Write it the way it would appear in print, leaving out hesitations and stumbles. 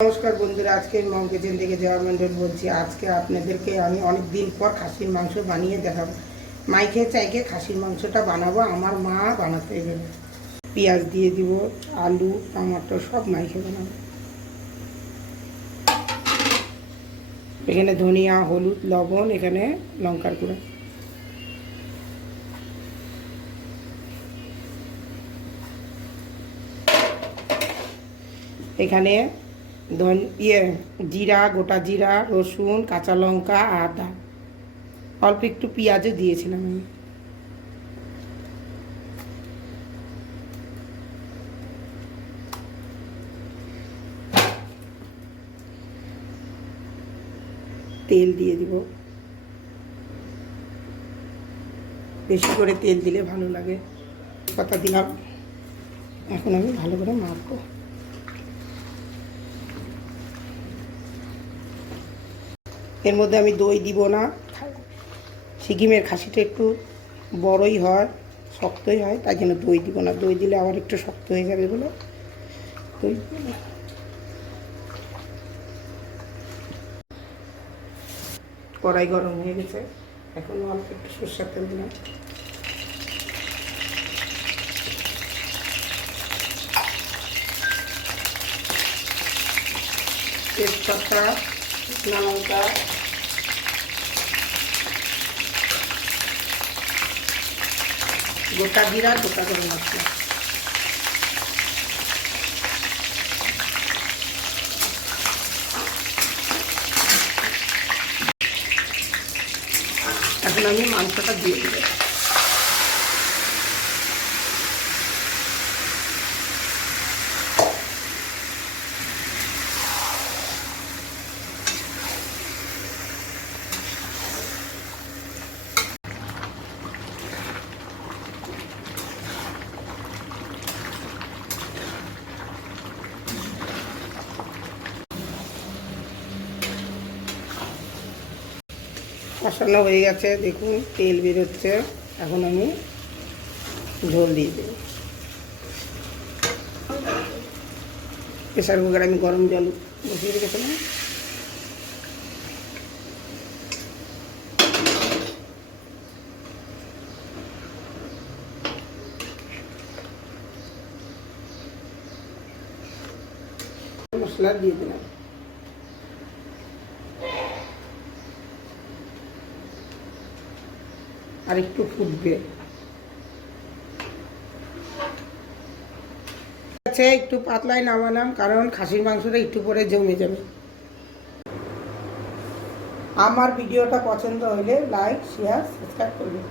নমস্কার বন্ধুরা, আজকে মম কিচেন থেকে জয়া মণ্ডল বলছি। আজকে আপনাদেরকে আমি অনেক দিন পর খাসির মাংস বানিয়ে দেখাবো। মাইকে চাইকে খাসির মাংসটা বানাবো, আমার মা বানাতে গেলে পেঁয়াজ দিয়ে দিব, আলু টমেটো সব মাইকে বানাবো। এখানে ধনিয়া, হলুদ, লবণ, এখানে লঙ্কার গুঁড়ো। এখানে জিরা, গোটা জিরা, রসুন, কাঁচা লঙ্কা, আদা, অল্প একটু পেঁয়াজও দিয়েছিলাম আমি। তেল দিয়ে দিব, বেশি করে তেল দিলে ভালো লাগে। কথা দিলাম, এখন আমি ভালো করে মাখবো। এর মধ্যে আমি দই দিব না, সিকিমের খাসিটা একটু বড়ই হয়, শক্তই হয়, তাই জন্য দই দিব না। দই দিলে আবার একটু শক্ত হয়ে যাবে বলে দই দিব না। কড়াই গরম হয়ে গেছে, এখন অল্প একটু সরষের তেল দিলাম। তেজপাতা, শুকনো লঙ্কা, গোটা জিরা, গোটা গরম মশলা। এখন আমি মাংসটা দিয়ে দেব। কষানো হয়ে গেছে, দেখুন তেল বেরোচ্ছে। এখন আমি ঝোল দিয়ে দেব। প্রেসার কুকারে আমি গরম জল বসিয়ে রেখেছিলাম। মশলা দিয়ে দিলাম। আর একটু ফুটবে, একটু পাতলাই নামালাম, কারণ খাসির মাংসটা একটু পরে জমে যাবে। আমার ভিডিওটা পছন্দ হলে লাইক, শেয়ার, সাবস্ক্রাইব করবেন।